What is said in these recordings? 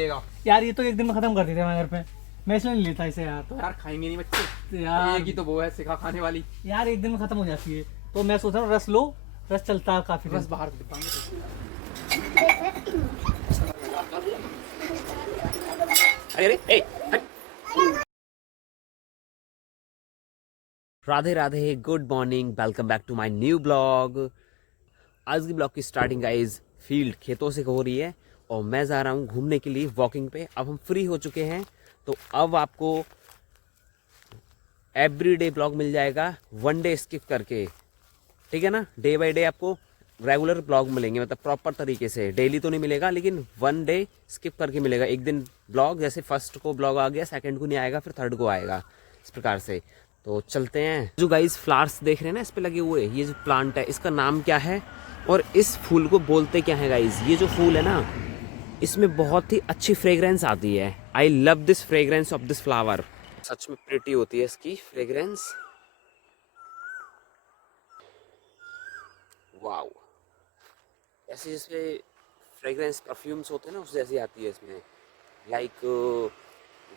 मिलेगा यार। ये तो एक दिन में खत्म कर देते मैं घर पे, मैं इसलिए नहीं लेता इसे यार। तो यार खाएंगे नहीं बच्चे यार एक ही तो वो है सिखा खाने वाली यार, एक दिन में खत्म हो जाती है। तो मैं सोच रहा हूँ रस लो, रस चलता है काफी बस दिन। बाहर डिब्बाएंगे अरे ए Radhe Radhe, good morning, welcome back to my new blog. आज की ब्लॉग की स्टार्टिंग गाइस फील्ड खेतों से हो रही है और मैं जा रहा हूँ घूमने के लिए वॉकिंग पे। अब हम फ्री हो चुके हैं तो अब आपको एवरीडे ब्लॉग मिल जाएगा, वन डे स्किप करके, ठीक है ना। डे बाय डे आपको रेगुलर ब्लॉग मिलेंगे, मतलब प्रॉपर तरीके से। डेली तो नहीं मिलेगा लेकिन वन डे स्किप करके मिलेगा। एक दिन ब्लॉग, जैसे फर्स्ट को ब्लॉग आ गया, सेकंड को नहीं आएगा, फिर थर्ड को आएगा, इस प्रकार से। तो चलते हैं। जो गाइस फ्लावर्स देख रहे हैं ना इस पे लगे हुए, ये जो प्लांट है इसका नाम क्या है और इस फूल को बोलते क्या है गाइस। ये जो फूल है ना, इसमें बहुत ही अच्छी फ्रेग्रेंस आती है। I love this fragrance of this flower. सच में प्रिटी होती है इसकी फ्रेग्रेंस। वाओ, ऐसे जैसे फ्रेग्रेंस परफ्यूम्स होते हैं ना, उस जैसी आती है इसमें। लाइक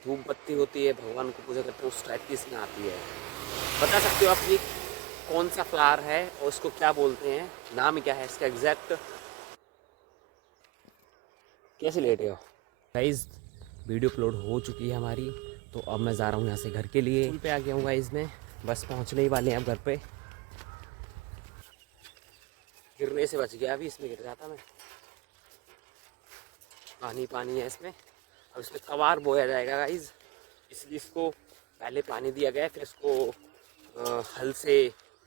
धूप बत्ती होती है, भगवान को पूजा करते हैं, उस टाइप की इसमें आती है। बता सकते हो आप ये कौन सा फ्लावर है और इसको क्या बोलते हैं, नाम क्या है इसका एग्जैक्ट? कैसे लेटे हो गाइस? वीडियो अपलोड हो चुकी है हमारी, तो अब मैं जा रहा हूँ यहाँ से घर के लिए। स्कूल पे आ गया हूँ गाइस मैं, बस पहुँचने ही वाले हैं अब घर पे। गिरने से बच गया, अभी इसमें गिर जाता मैं। पानी पानी है इसमें। अब इसमें कवार बोया जाएगा गाइस, इसलिए इसको पहले पानी दिया गया है, फिर इसको हल से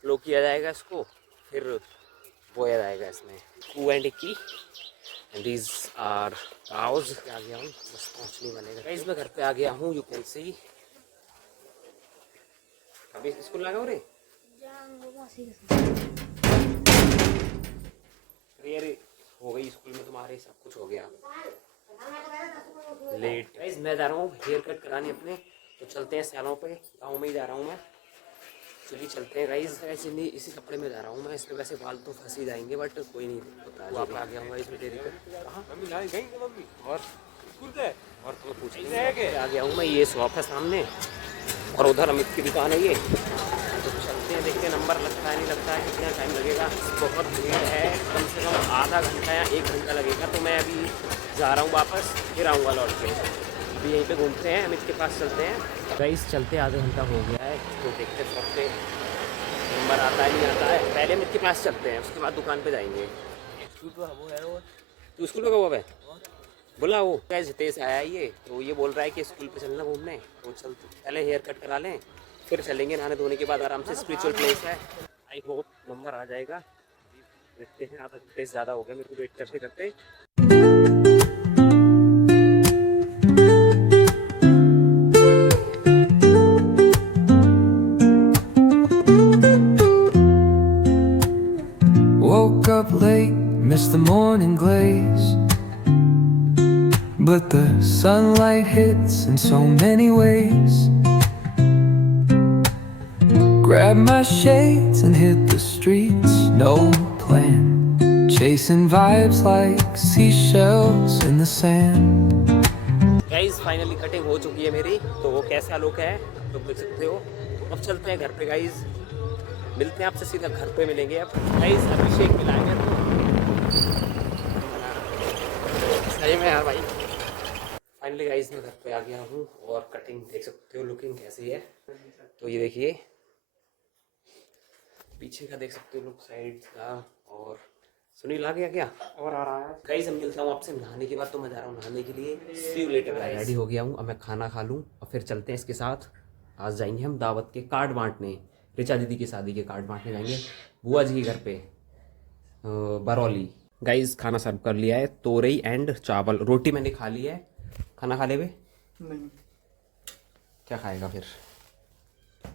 फ्लो किया जाएगा, इसको फिर बोया जाएगा इसमें। कू एंड इक्की एंड दीज आर काउज। आ गया हूँ, बस पहुँचने वाले गाइस। मैं घर पे आ गया हूँ, यू कैन सी। अभी स्कूल लगा हो रे अरे हो गई स्कूल में तुम्हारे, सब कुछ हो गया लेट। गाइस मैं जा रहा हूँ हेयर कट कराने अपने, तो चलते हैं सैलों पे। गाँव में ही जा रहा हूँ मैं, चलिए चलते हैं गाइस। ऐसे नहीं, इसी कपड़े में जा रहा हूँ मैं, इसमें वैसे बाल तो फंस ही जाएंगे, बट कोई नहीं होता। वो आप आ गया हूँ इसमें डेरी पे। मम्मी लाई गई मम्मी और स्कूल गए और तुम्हें पूछ आ गया हूँ मैं। ये शॉप है सामने और उधर अमित की दुकान है ये। तो चलते हैं, देखते हैं नंबर लगता है नहीं लगता है, कितना टाइम लगेगा। बहुत भीड़ है, कम से कम आधा घंटा या 1 घंटा लगेगा। तो मैं अभी जा रहा हूँ वापस, फिर आऊँगा लौट के। अभी यहीं पे घूमते हैं, अमित के पास चलते हैं गाइस। चलते आधा घंटा हो गया है, तो देखते हैं शॉप पे नंबर आता है नहीं आता है। पहले अमित के पास चलते हैं, उसके बाद दुकान पे जाएंगे। तू स्कूल लगा हुआ है बोला, वो कैसे हितेश आया ये, तो ये बोल रहा है कि स्कूल पे चलना घूमने। तो चलते पहले हेयर कट करा लें, फिर चलेंगे नहाने धोने के बाद आराम से। स्पिरिचुअल प्लेस है, आई होप नंबर आ जाएगा। देखते हैं, आधा घंटे से ज़्यादा हो गया मेरे को वेट करते करते। Woke up late, missed the morning glaze, but the sunlight hits in so many ways. Grab my shades and hit the streets, no plan, chasing vibes like seashells in the sand. Guys finally cutting हो चुकी है मेरी, तो वो कैसा look है आप लोग देख सकते हो। अब चलते हैं घर पे गाइस, मिलते हैं आपसे सीधा घर पे मिलेंगे। अब गाइस अभिषेक मिलाएंगे तो सही में यार भाई। फाइनली गाइस मैं घर पे आ गया हूँ और कटिंग देख सकते हो, लुकिंग कैसी है। तो ये देखिए पीछे का देख सकते हो लुक, साइड का। और सुनील आ गया क्या? और आ रहा है गाइस। हम मिलता हूँ आपसे नहाने के बाद, तो मैं जा रहा हूँ नहाने के लिए। सी यू लेटर गाइस। रेडी हो गया हूँ, अब मैं खाना खा लूँ और फिर चलते हैं इसके साथ। आज जाएंगे हम दावत के कार्ड बांटने, ऋचा दीदी की शादी के कार्ड बांटने जाएंगे बुआ जी के घर पे बरौली। गाइस खाना सर्व कर लिया है, तोरई एंड चावल। रोटी मैंने खा ली है। खाना खा ले बे? नहीं। क्या खाएगा फिर?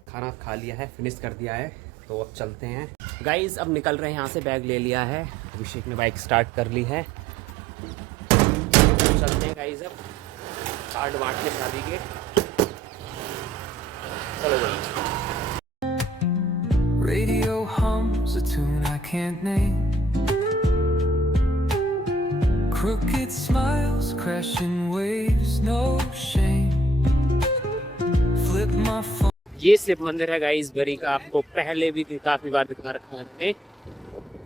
खाना खा लिया है, फिनिश कर दिया है, तो अब चलते हैं गाइस। अब निकल रहे हैं यहाँ से, बैग ले लिया है, अभिषेक ने बाइक स्टार्ट कर ली है। चलते हैं गाइस अब कार्ड बांटने शादी के। चलो भाई। Radio hums a tune I can't name. Crooked smiles crash crashing waves, no shame. Flip my phone. ये शिव मंदिर है गाइस बरी का, आपको पहले भी काफी बार दिखा रखा है हमने।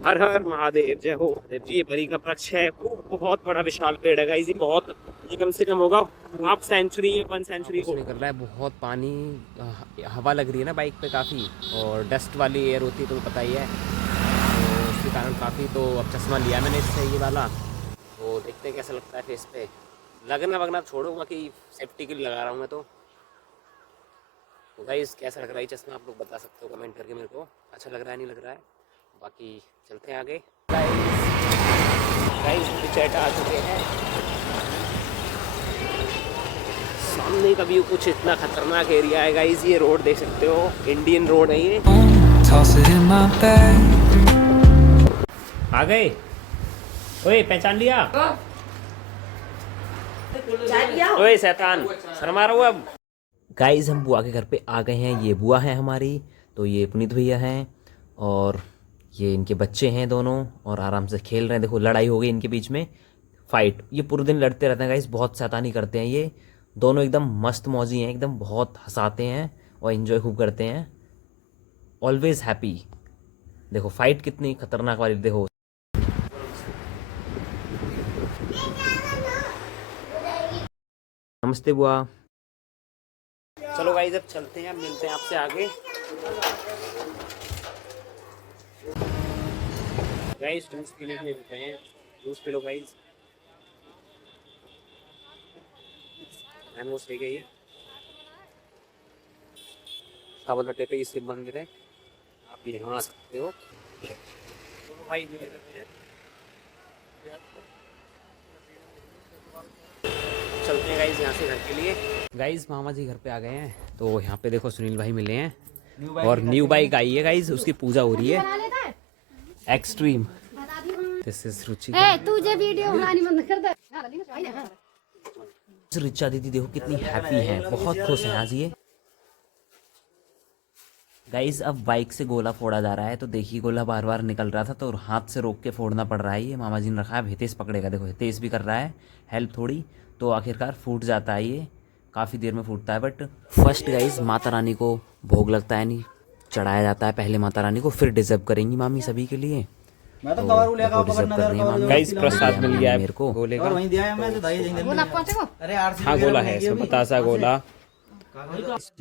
हर हर महादेव, जय हो। ये बरी का वृक्ष है, बहुत बड़ा विशाल पेड़ है गाइस। ये कम से कम होगा हाफ सेंचुरी या 1 सेंचुरी को निकल रहा है। बहुत पानी, हवा लग रही है ना बाइक पे काफ़ी, और डस्ट वाली एयर होती है तो पता ही है, तो उसके कारण काफ़ी। तो अब चश्मा लिया मैंने इससे ये वाला, तो देखते हैं कैसा लगता है फेस पे। लगना वगना छोड़ूंगा कि सेफ्टी के लिए लगा रहा हूँ मैं। तो गाइस कैसा लग रहा है चश्मा, आप लोग बता सकते हो कमेंट करके मेरे को, अच्छा लग रहा है नहीं लग रहा है। बाकी चलते हैं आगे। गाइस चैट आ चुके हैं। सामने का व्यू कुछ इतना खतरनाक एरिया है गाइस। ये रोड देख सकते हो, इंडियन रोड है ये। आ गए? ओए पहचान लिया? ओए शैतान, शर्मा रहा हूँ अब। गाइस हम बुआ के घर पे आ गए हैं। ये बुआ है हमारी, तो ये पुनीत भैया हैं, और ये इनके बच्चे हैं दोनों, और आराम से खेल रहे हैं। देखो लड़ाई हो गई इनके बीच में, फाइट। ये पूरे दिन लड़ते रहते हैं गाइस, बहुत शैतानी करते हैं ये दोनों। एकदम मस्त मौजी हैं, एकदम बहुत हंसाते हैं और एंजॉय खूब करते हैं। Always happy. देखो फाइट कितनी खतरनाक वाली, देखो। नमस्ते बुआ। चलो गाइस अब चलते हैं, मिलते हैं आपसे आगे। गाइस जूस पीने के लिए मिलते हैं, juice P low guys. Mangoes ले गई, साबुन पे पे शिव मंदिर है, आप यहाँ आ सकते हो। भाई चलते हैं गाइस यहाँ से घर के लिए। गाइस मामा जी घर पे आ गए हैं, तो यहाँ पे देखो सुनील भाई मिले हैं, और न्यू बाइक आई है गाइस, उसकी पूजा हो रही है। एक्सट्रीम। दिस इज रुचि। तुझे वीडियो बनानी बंद कर दे। रिचा दीदी देखो कितनी हैप्पी हैं, बहुत खुश हैं आज ये। गाइस अब बाइक से गोला फोड़ा जा रहा है, तो देखिए गोला बार बार निकल रहा था तो हाथ से रोक के फोड़ना पड़ रहा है। ये मामा जी ने रखा है, हितेश पकड़ेगा। देखो हितेश भी कर रहा है हेल्प थोड़ी, तो आखिरकार फूट जाता है ये, काफ़ी देर में फूटता है। But first guys Mata Rani को भोग लगता है, नहीं चढ़ाया जाता है पहले माता रानी को, फिर डिजर्व करेंगी मामी सभी के लिए। मैं तो डिजर्व कर रही है मामी। गाइस प्रसाद मिल गया है मेरे को गोले का। वहीं दिया है मैं तो दाई देंगे। अरे हाँ गोला है, इसमें बतासा गोला।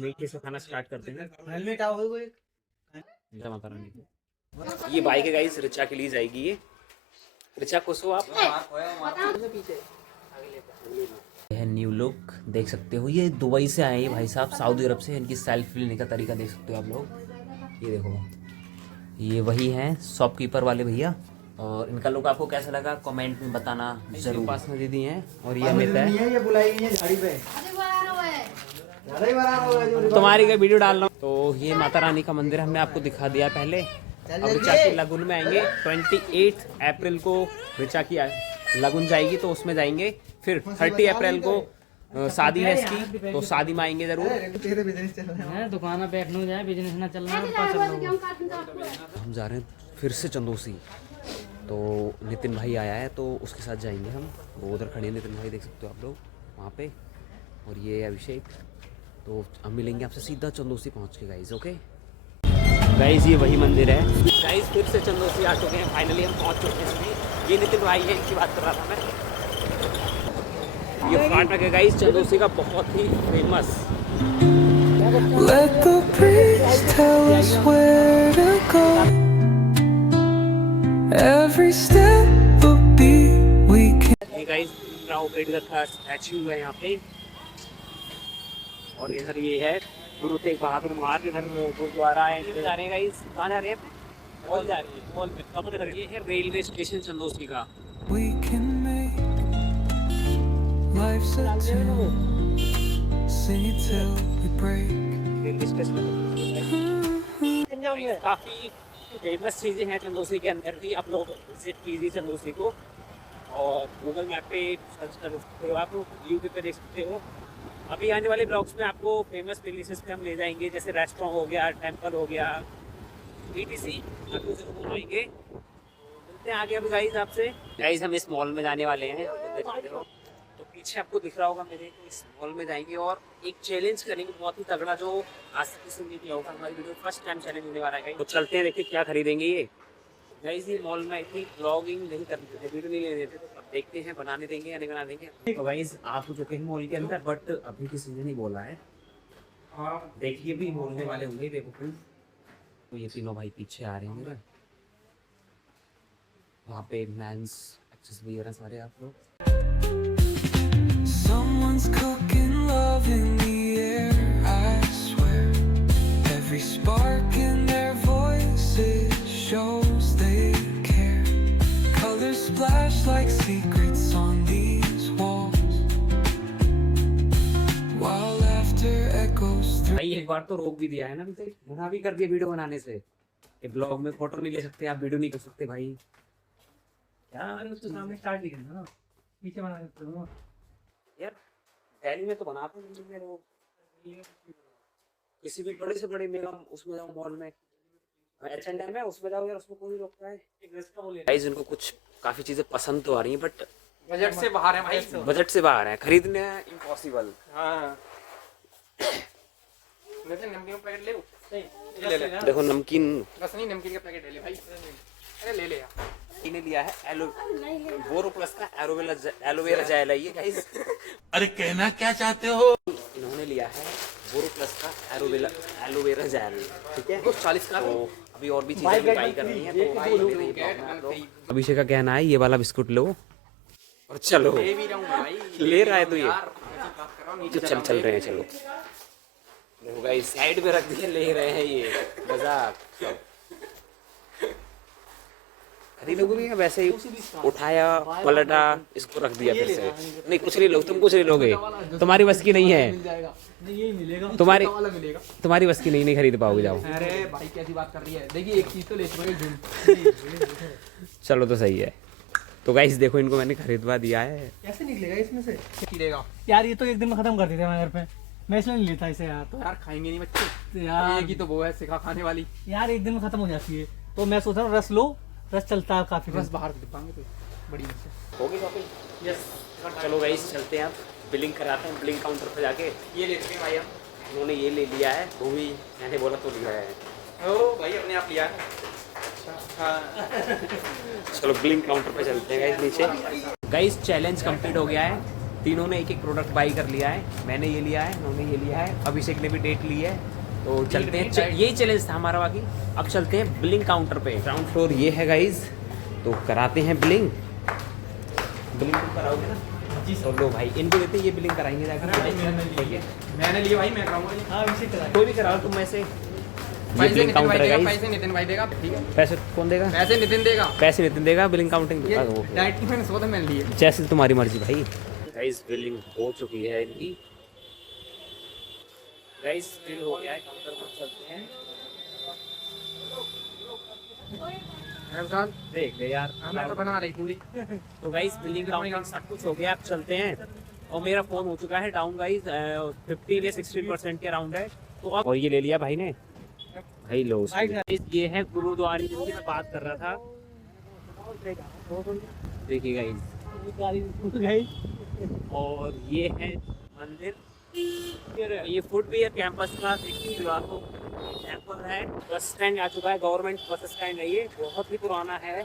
मीठे से खाना स्टार्ट करते हैं। हेलमेट आओ कोई माता रानी। ये बाइक है गाइस, रिचा के लिए जाएगी ये। रिचा खुश हो आप? यह है न्यू लुक, देख सकते हो। ये दुबई से आए हैं भाई साहब, सऊदी अरब से। इनकी सेल्फी लेने का तरीका देख सकते हो आप लोग। ये देखो, ये वही हैं शॉपकीपर वाले भैया। और इनका लुक आपको कैसा लगा कमेंट में बताना जरूर। पास में दीदी हैं, और ये अमित है। ये बुलाई गई है झाड़ी पे, तुम्हारी का वीडियो डाल रहा हूँ। तो ये माता रानी का मंदिर हमने आपको दिखा दिया पहले। अब रिचा की लगुन में आएंगे 28 अप्रैल को। रिचा की लगुन जाएगी तो उसमें जाएंगे। फिर 30 अप्रैल को शादी है इसकी, तो शादी में आएंगे जरूर। दुकान पे जाए, बिजनेस ना चल रहा है। हम जा रहे हैं फिर से चंदोसी, तो नितिन भाई आया है तो उसके साथ जाएंगे हम। वो उधर खड़े हैं नितिन भाई, देख सकते हो आप लोग वहाँ पे। और ये अभिषेक, तो हम मिलेंगे आपसे सीधा चंदोसी पहुँच के गाइज। ओके गाइज ये वही मंदिर है। गाइज फिर से चंदोसी आ चुके हैं, फाइनली हम पहुँच चुके हैं इसमें। ये नितिन भाई है, इनकी बात कर रहा था मैं। ये फाटक है गाइस चंदोसी का, बहुत ही famous. Let the breeze tell us where to go. Every step will be we can. ये गाइस राव अम्बेडकर का स्टैचू है यहाँ पे, और इधर ये है गुरु तेग बहादुर महाराज। इधर गुरुद्वारा है। इधर जा रहे हैं गाइस, कहाँ जा रहे हैं? मॉल जा रही है, मॉल में। कब तक? ये है रेलवे स्टेशन चंदोसी का। We can make life's a tune. Sing it till we break. Railway station काफी फेमस चीजें हैं चंदोसी के अंदर भी। आप लोग विजिट कीजिए चंदोसी को, और गूगल मैप पे सर्च कर सकते हो, आप यूट्यूब पे देख सकते हो। अभी आने वाले ब्लॉग्स में आपको फेमस प्लेसेस पे हम ले जाएंगे, जैसे रेस्टोरेंट हो गया, टेम्पल हो गया, BTC आपको जरूर घुमाएंगे। मिलते हैं आगे अब गाइस आपसे। गाइस हम इस मॉल में जाने वाले हैं, तो पीछे आपको दिख रहा होगा मेरे, तो इस मॉल में जाएंगे और एक चैलेंज करेंगे बहुत ही तगड़ा, जो आज तक किसी ने किया होगा। हमारी वीडियो फर्स्ट टाइम चैलेंज होने वाला है। तो चलते हैं, देखते क्या खरीदेंगे ये। गाइस ये मॉल में इतनी ब्लॉगिंग नहीं करते थे, वीडियो नहीं लेने देते, तो अब देखते हैं बनाने देंगे या नहीं बना देंगे। तो गाइस आप तो चुके हैं मॉल के अंदर, बट अभी किसी ने नहीं बोला है। हाँ देखिए भी बोलने वाले होंगे, देखो तो ये तीनों भाई पीछे आ रहे हैं मेरे। वहाँ पे मेंस एक्सेसरी वगैरह सारे आप लोग। Someone's cooking love in the air, I swear. Every spark in their voices shows they care. Colors splash like secrets on these walls, while laughter echoes through. भाई एक बार तो रोक भी दिया है ना, मुझे मना भी कर दिया वीडियो बनाने से। ये ब्लॉग में फोटो नहीं ले सकते आप, वीडियो नहीं कर सकते भाई। यार उसके सामने स्टार्ट नहीं करना ना, पीछे बना सकते हो यार दिल्ली में तो बनाते हैं लोग, किसी भी बड़े से बड़े मेला उसमें जाओ, मॉल में H&M है उसमें जाओ यार, उसमें कोई रोकता है। गाइस इनको कुछ काफी चीजें पसंद तो आ रही हैं, बट बजट से बाहर है भाई। बजट से बाहर है, खरीदने इम्पॉसिबल। हाँ वैसे नमकीन का पैकेट ले लो। ले ले देखो नमकीन बस नहीं, नमकीन का पैकेट ले ले भाई। अरे ले ले यार। इन्हें लिया है बोरो प्लस का एलोवेरा जेल है ये गाइस। अरे कहना क्या चाहते हो? इन्होंने लिया है बोरो प्लस का एलोवेरा जेल, ठीक है। 40 का। तो अभी और भी चीजें भी बाई करनी है, तो अभिषेक का कहना है ये वाला बिस्कुट लो और चलो। ले भी रहूंगा भाई। ले रहा है तो ये यार ऐसी बात कर रहा हूं, नीचे चल रहे हैं, चलो। देखो गाइस साइड पे रख दिए, ले रहे हैं ये मजाक। खरीदोगे भी वैसे ही उठाया पलटा इसको रख दिया फिर से। नहीं कुछ नहीं लोग, तुम कुछ नहीं लोगे, तुम्हारी बस की नहीं है, नहीं यही मिलेगा तुम्हारी वाला मिलेगा। तुम्हारी बस की नहीं खरीद पाओगे, जाओ। अरे भाई कैसी बात कर रही है, देखिए एक चीज तो ले चुके। चलो तो सही है। तो गाइस देखो इनको मैंने खरीदवा दिया है। कैसे निकलेगा इसमें से? मिलेगा यार ये तो एक दिन में खत्म कर देते हैं घर पे, मैं इसलिए नहीं लेता इसे यार। तो यार खाएंगे नहीं बच्चे यार एक ही तो वो है सिखा खाने वाली। यार एक दिन में खत्म हो जाती है, तो मैं सोच रहा हूँ रस लो, रस चलता है काफी। बस बाहर दिखाएंगे तो बड़ी से। होगी शॉपिंग? यस। चलो गाइस चलते हैं, अब बिलिंग कराते हैं बिलिंग काउंटर पे जाके। ये ले चुके भाई हम। उन्होंने ये ले लिया है, वो भी मैंने बोला तो लिया है। ओ भाई अपने आप लिया है। हाँ चलो बिलिंग काउंटर पे चलते हैं गाइस नीचे। गाइस चैलेंज कंप्लीट हो गया है, तीनों ने एक एक प्रोडक्ट बाई कर लिया है। मैंने ये लिया है, उन्होंने ये लिया है, अभिषेक ने भी डेट ली है। तो चलते हैं, यही चैलेंज था हमारा। बाकी अब चलते हैं बिलिंग काउंटर पे। ग्राउंड फ्लोर ये है गाइस, तो कराते हैं बिलिंग। बिलिंग तुम कराओगे ना? जी सर। लो भाई इनको देते हैं, ये बिलिंग कराएंगे जाकर। मैंने लिया भाई, मैं कराऊंगा। हाँ इसे करा। कोई भी कराओ तुम में से। पैसे बिलिंग नितिन काउंटर भाई है देगा, गाइस। पैसे नितिन भाई देगा, ठीक है। पैसे कौन देगा? पैसे नितिन देगा। पैसे नितिन देगा, बिलिंग काउंटिंग ये डाइट की मैंने सोचा मैंने लिए। जैसे तुम्हारी मर्जी भाई। गाइस बिलिंग हो चुकी है इनकी। गाइस बिल हो गया है, काउंटर पर चलते हैं। देख ले यार, मैं तो बना रही पूरी। तो गाइस बिलिंग काउंटिंग सब कुछ हो गया, अब चलते हैं। और मेरा फोन हो चुका है डाउन गाइस, 15 या 16% के अराउंड है। तो अब और ये ले लिया भाई ने, भाई लो। ये है गुरुद्वारे जिसकी मैं बात कर रहा था। देखिए गाइस, और ये है मंदिर, ये फुटवेयर कैंपस का टेम्पल है। बस स्टैंड आ चुका है, गवर्नमेंट बस स्टैंड है, ये बहुत ही पुराना है,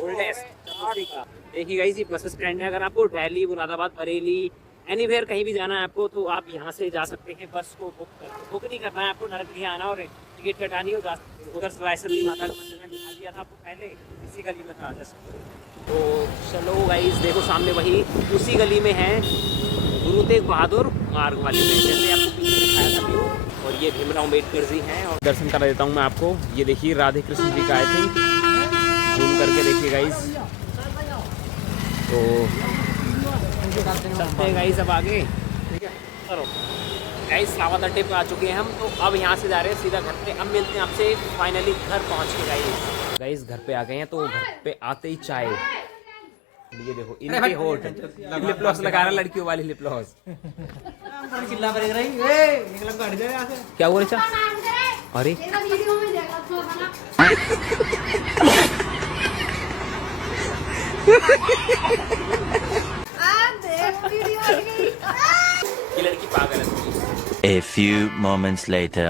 ओल्डेस्ट का। देखिए गाइस ये बस स्टैंड है, अगर आपको दिल्ली, मुरादाबाद, बरेली, एनीवेयर कहीं भी जाना है आपको, तो आप यहाँ से जा सकते हैं। बस को बुक नहीं करना है आपको, डायरेक्ट यहाँ आना और टिकट कटानी हो, जा सकते हैं। उधर सरायसरली माता का मंदिर में दिखा दिया था आपको पहले, इसी गली में था। तो चलो गाइस देखो सामने वही उसी गली में है गुरु तेग बहादुर मार्ग वाले में, जैसे आपको पीछे दिखाया था व्यू। और ये भीमराव अम्बेडकर जी हैं, और दर्शन करा देता हूँ मैं आपको। ये देखिए राधे कृष्ण जी का, आई थिंक जूम करके देखिए गाइस। तो चलते हैं गाइस अब आगे, ठीक है। चलो गाइस सावत अड्डे पे आ चुके हैं हम, तो अब यहाँ से जा रहे हैं सीधा घर पे। अब मिलते हैं आपसे फाइनली घर पहुँच के। गाइस घर पे आ गए हैं, तो घर पे आते ही चाय, ये देखो इनके होठ लिप ग्लॉस लगा रहा, लड़कियों वाली लिप ग्लॉस। चिल्ला पड़ेगा रही, ए निकल काट दे यहाँ से। क्या हुआ रे? अरे तेरा वीडियो में देखा तो बना। आ देख ये लड़की पागल है थोड़ी। A few moments later.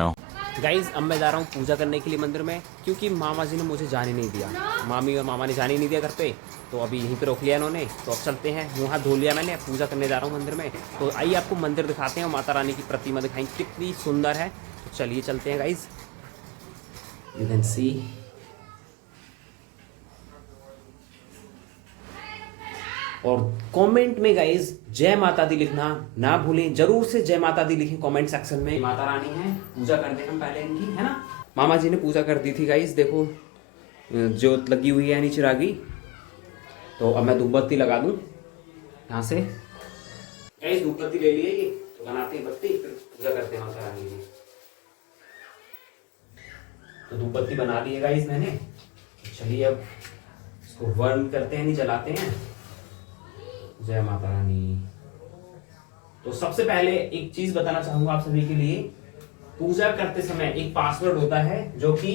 Guys अब मैं जा रहा हूँ पूजा करने के लिए मंदिर में, क्योंकि मामा जी ने मुझे जाने नहीं दिया, मामी और मामा ने जाने नहीं दिया घर पे, तो अभी यहीं पे रोक लिया इन्होंने। तो अब चलते हैं, मुँह हाथ धो लिया मैंने, पूजा करने जा रहा हूँ मंदिर में। तो आइए आपको मंदिर दिखाते हैं और माता रानी की प्रतिमा दिखाएंगे कितनी सुंदर है। तो चलिए चलते हैं गाइज, यू कैन सी। और कमेंट में गाइज जय माता दी लिखना ना भूलें, जरूर से जय माता दी लिखें कमेंट सेक्शन में। माता रानी है, पूजा करते हैं हम पहले इनकी, है ना। मामा जी ने पूजा कर दी थी गाइज, देखो जोत लगी हुई है नीचे रागी। तो अब मैं धूप बत्ती लगा दूं यहाँ से। गाइज धूप बत्ती ले लिए, ये तो बनाते हैं बत्ती, फिर पूजा करते हैं माता रानी की। तो धूप बत्ती बना ली है गाइज मैंने। चलिए अब इसको बर्न करते हैं, नहीं जलाते हैं। जय माता रानी। तो सबसे पहले एक चीज बताना चाहूंगा आप सभी के लिए, पूजा करते समय एक पासवर्ड होता है जो कि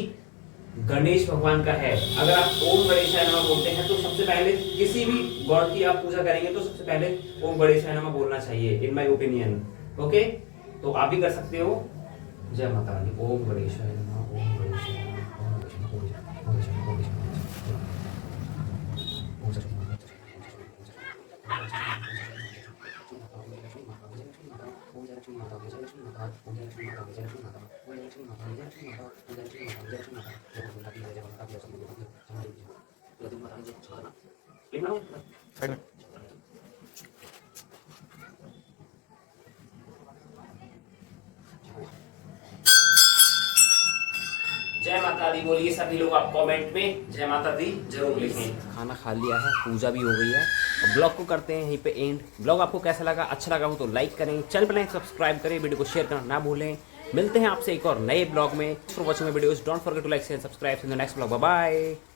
गणेश भगवान का है। अगर आप ओम गणेशाय नमः बोलते हैं तो सबसे पहले किसी भी गॉड की आप पूजा करेंगे तो सबसे पहले ओम गणेशाय नमः बोलना चाहिए, इन माय ओपिनियन। ओके, तो आप भी कर सकते हो। जय माता रानी। ओम गणेशाय नमः, ओम गणेशाय नमः, ओम गणेशाय नमः, ओम गणेशाय नमः, ओम गणेशाय नमः, ओम गणेशाय नमः। जय माता दी बोलिए सभी लोग, आप कमेंट में जय माता दी जरूर लिखें। खाना खा लिया है, पूजा भी हो गई है, और ब्लॉग को करते हैं यहीं पे एंड। ब्लॉग आपको कैसा लगा, अच्छा लगा हो तो लाइक करें, चैनल पर सब्सक्राइब करें, वीडियो को शेयर करना ना भूलें। मिलते हैं आपसे एक और नए ब्लॉग में। For watching my videos, don't forget to like share subscribe in the next blog. Bye bye.